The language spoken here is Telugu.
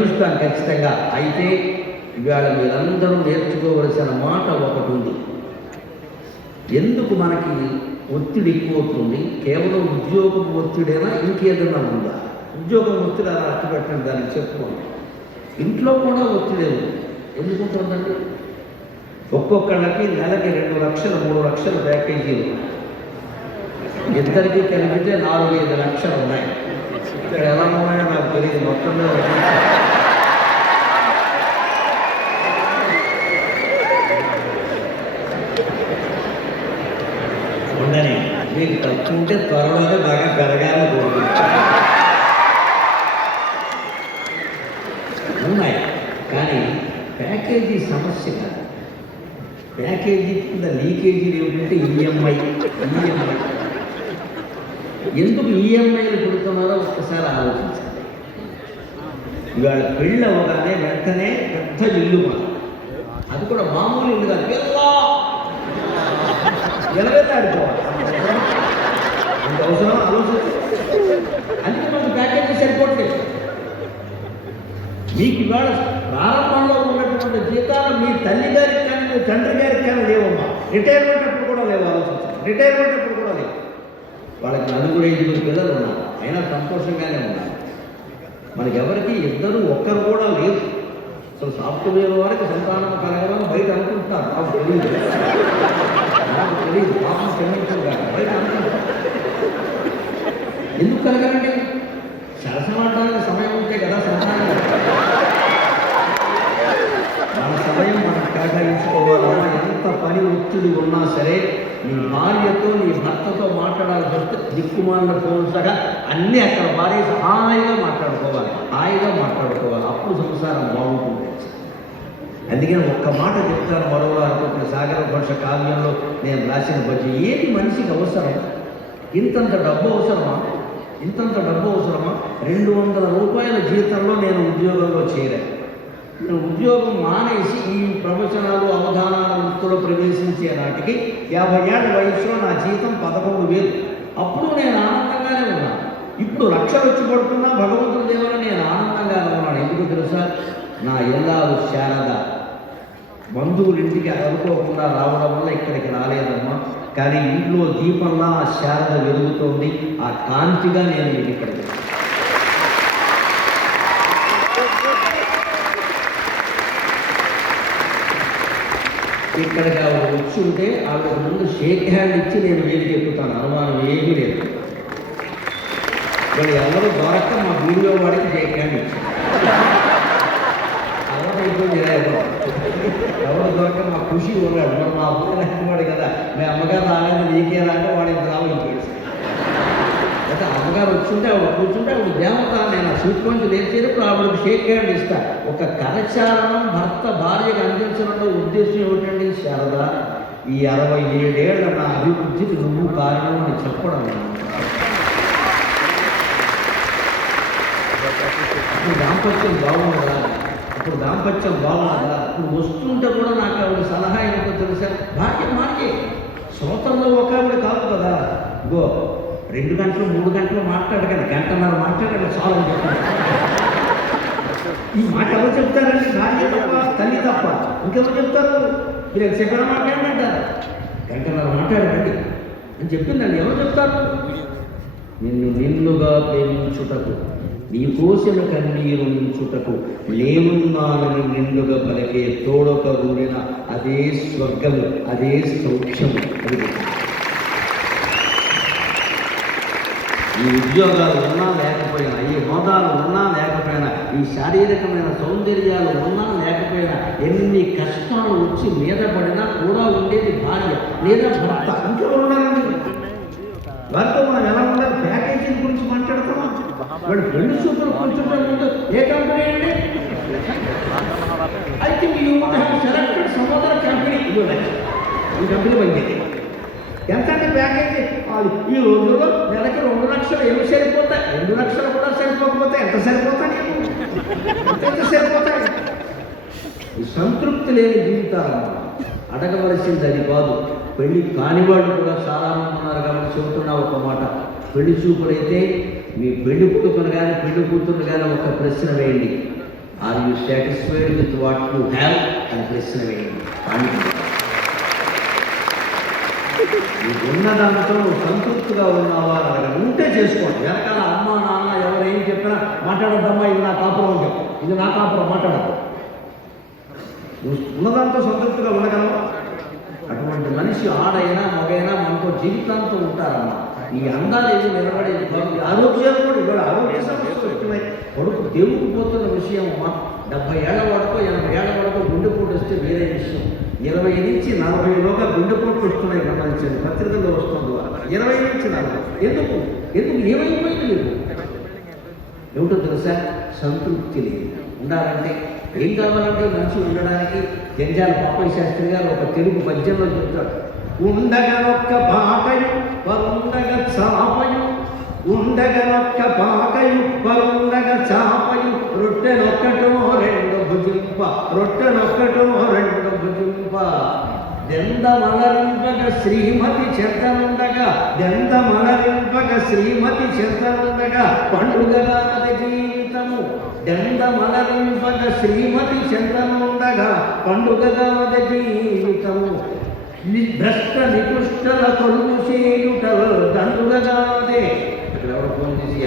కలుస్తాను ఖచ్చితంగా. అయితే ఇవాళ మీరందరూ నేర్చుకోవలసిన మాట ఒకటి ఉంది. ఎందుకు మనకి ఒత్తిడి ఎక్కువవుతుంది? కేవలం ఉద్యోగం ఒత్తిడేనా, ఇంకేదైనా ఉందా? ఉద్యోగం ఒత్తిడి అలా అట్టు పెట్టండి, దానికి చెప్పుకోండి. ఇంట్లో కూడా ఒత్తిడి ఎందుకుంటుందండి? ఒక్కొక్కళ్ళకి నెలకి 2 లక్షలు 3 లక్షల ప్యాకేజీలు, ఇద్దరికి కలిపితే 4-5 లక్షలు ఉన్నాయి. ఇక్కడ ఎలా ఉన్నాయో నాకు తెలియదు. మొత్తం ఉండని మీకు తక్కువ ఉంటే త్వరలోనే బాగా పెరగాలని కోరుకుంటాను. ఉన్నాయి, కానీ ప్యాకేజీ సమస్య కాదు. ప్యాకేజీ కింద లీకేజీలు ఏమిటంటే ఈఎంఐ. ఎందుకు ఈఎంఐలు పెడుతున్నారో ఒక్కసారి ఆలోచించాలి. ఇవాళ పెళ్ళి అవ్వగానే వెంటనే పెద్ద ఇల్లు, అది కూడా మామూలు ఇల్లు కాదు, ఎలవేలాడుకోవాలి. అంత అవసరం ఆలోచించాలి. అందుకే మనకు ప్యాకేజీ సరిపోవట్లేదు. మీకు ఇవాళ ప్రారంభంలో ఉన్నటువంటి జీతాలు మీ తల్లి గారికి కానీ మీ తండ్రి గారికి కానీ లేవమ్మా. రిటైర్మెంట్ అప్పుడు కూడా లేవు. ఆలోచించాలి. రిటైర్మెంట్ అప్పుడు కూడా లేవు. వాళ్ళకి 4-5 పిల్లలు ఉన్నారు, అయినా సంతోషంగానే ఉన్నారు. మనకెవరికి ఇద్దరు ఒక్కరు కూడా లేదు. అసలు సాఫ్ట్వేర్ వారికి సంతానం కలగలని బయట అనుకుంటున్నారు. నాకు తెలియదు, పాపం క్షమించగా బయట అనుకుంటారు. ఎందుకు కలగాలండి? సరసమాడడానికి సమయం ఉంటే కదా సంతానం. మన సమయం మనం కేటాయించుకోవాలన్నా. ఎంత పని ఒత్తిడి ఉన్నా సరే నీ భార్యతో నీ భర్తతో మాట్లాడాల్సి వస్తే దిక్కుమాలిన ఫోన్ సగా అన్నీ అక్కడ భార్య హాయిగా మాట్లాడుకోవాలి. అప్పుడు సంసారం బాగుంటుంది. అందుకని ఒక్క మాట చెప్తాను. మరోలా అనుకుంటున్న సాగర భాష కావ్యంలో నేను రాసిన పద్యం, ఏది మనిషికి అవసరం? ఇంతంత డబ్బు అవసరమా? 200 రూపాయల జీతంలో నేను ఉద్యోగంలో చేరాను. నేను ఉద్యోగం మానేసి ఈ ప్రవచనాలు అవధానాల వృత్తిలో ప్రవేశించే నాటికి 50 ఏళ్ల వయసులో నా జీతం 11,000. అప్పుడు నేను ఆనందంగానే ఉన్నాను. ఇప్పుడు లక్షలు వచ్చి పడుతున్నా భగవంతుడి దేవుని నేను ఆనందంగానే ఉన్నాను. ఎందుకు తెలుసా? నా ఎల్లాలు శారద బంధువుల ఇంటికి అనుకోకుండా రావడం వల్ల ఇక్కడికి రాలేదమ్మా. కానీ ఇంట్లో దీపంలా ఆ శారద వెలుగుతోంది. ఆ కాంతిగా నేను మీకు ఇక్కడికి ఆవిడ వచ్చి ఉంటే ఆవిడకు ముందు షేక్ హ్యాండ్ ఇచ్చి నేను వేదిక ఎక్కుతాను. అనుమానం ఏమీ లేదు. మరి ఎవరు దొరక్క మా వీడియో వాడికి షేక్ హ్యాండ్ ఇచ్చాను. ఎవరు దొరక మా ఖుషి ఉన్నాడు. మరి మా అబ్బాయి రానివాడు కదా, మీ అమ్మగారు రాలేదు నీకే రాంటే వాడు ఇంత రావాలి. అయితే అమ్మగారు వచ్చుంటే ఆవిడ కూర్చుంటే ఆవిడ దేవత. నేను ఆ సీట్ నుంచి లేచేటప్పుడు ఆవిడకి షేక్ హ్యాండ్ ఇస్తా. ఒక కరచాలనం భర్త భార్యకు అందించడంలో ఉద్దేశం ఏమిటండి? శారద, ఈ 67 ఏళ్ల నా అభివృద్ధికి నువ్వు కారణం అని చెప్పడం. అప్పుడు దాంపత్యం బాగుండదా? ఇప్పుడు వస్తుంటే కూడా నాకు ఆవిడ సలహా ఏంటో తెలుసా? భార్య శ్రోతంలో ఒక ఆవిడ కాదు కదా. ఇగో 2 గంటలు 3 గంటలు మాట్లాడకండి, 1 గంటన్నర మాట్లాడండి చాలా అని చెప్పాను. ఈ మాట ఎవరు చెప్తారండి? భార్య తప్ప, తల్లి తప్ప ఇంకెవరు చెప్తారు? మీరు ఎంతసేపు మాట్లాడంటారు? 1 గంటన్నర మాట్లాడండి అని చెప్పిందండి. ఎవరు చెప్తారు? నిన్నుగా ప్రేమించుటకు, నీ కోసిన కన్నీరు నించుటకు లేనున్నానని నిండుగా పలికే తోడొక ఊరిన అదే స్వర్గము, అదే సౌఖ్యము. ఈ ఉద్యోగాలు ఉన్నా లేకపోయినా, ఈ హోదాలు ఉన్నా లేకపోయినా, ఈ శారీరకమైన సౌందర్యాలు ఉన్నా లేకపోయినా, ఎన్ని కష్టాలు వచ్చి మీద పడినా కూడా ఉండేది భార్య లేదా భర్త. ఇంకెవరు ఉండాలండి? వారితో మనం ఎలా ఉండాలి? ప్యాకేజీల గురించి మాట్లాడుతున్నాం. వాడు పెళ్లి చూపులు కూర్చుంటే ముందు ఏ కంపెనీ అండి? I think you would have selected some other company. ఈ కంపెనీ పనిచేది ఎంత అంటే ప్యాకేజీ ఈ రోజుల్లో నెలకి 2 లక్షలు ఏమి సరిపోతాయి? 2 లక్షలు కూడా సరిపోకపోతే ఎంత సరిపోతాయి? ఈ సంతృప్తి లేని జీవితాలు అడగవలసింది అది కాదు. పెళ్లి కాని వాళ్ళు కూడా చాలామంది ఉన్నారు కాబట్టి చెబుతున్నా ఒక మాట. పెళ్లి చూపులైతే మీ పెళ్లి కొడుకును కానీ పెళ్లి కూతురు కానీ ఒక ప్రశ్న వేయండి. You satisfied with what you have అని ప్రశ్న వేయండి. నీకు ఉన్న దాంతో నువ్వు సంతృప్తిగా ఉన్నావా అని అడగ. ఉంటే చేసుకోండి. వెనకాల అమ్మ నాన్న ఎవరు ఏం చెప్పినా మాట్లాడొద్దమ్మా, ఇది నా కాపురం అని చెప్పు, ఇది నా కాపురం మాట్లాడద్దు. నువ్వు ఉన్నదాంతో సంతృప్తిగా ఉండగలవా? అటువంటి మనిషి ఆడైనా మగైనా మనతో జీవితాంతో ఉంటారమ్మా. ఈ అందాలు ఏమి నిలబడేది కాదు. ఆరోగ్యాలు కూడా ఇవాళ ఆరోగ్య సమస్యలు వస్తున్నాయి. కొడుకు దేవుడికి పోతున్న విషయం అమ్మా. 70 ఏళ్ల వరకు 80 ఏళ్ల వరకు గుండెపోటు వస్తే వేరే విషయం. 20 నుంచి 40లోగా గుండెపోట్లు వస్తున్నాయి. గమనించండి, పత్రికల్లో వస్తుంది. 20 నుంచి 40. ఎందుకు ఏమైపోయింది లేదు? ఏమిటో తెలుసా? సంతృప్తి లేదు. ఉండాలంటే ఏం కావాలంటే మనిషి ఉండడానికి జంజాల పాపయ్య శాస్త్రి గారు ఒక తెలుగు పద్యంలో చెప్తాడు. ఉండగనొక్క పాకయు పరుండగ చాపయు, ఉండగనొక్క పాకయు పరుండగ చాపయు, రొట్టెనొక్కటో రెండు భుజింప, రొట్టెనొక్కటో రెండు భుజింప. దెందమలరింపక శ్రీమతి చెంతనుండగా, దెందమలరింపక శ్రీమతి చెంతనుండగా పండుగగా జీవితము. దెందమలరింపక శ్రీమతి చెంతనుండగా పండుగగా జీవితము. భ్రష్ట నికృష్టల కొలుగు చేయుటలు దండుగగాదే. అక్కడ ఎవరు ఫోన్ చేసి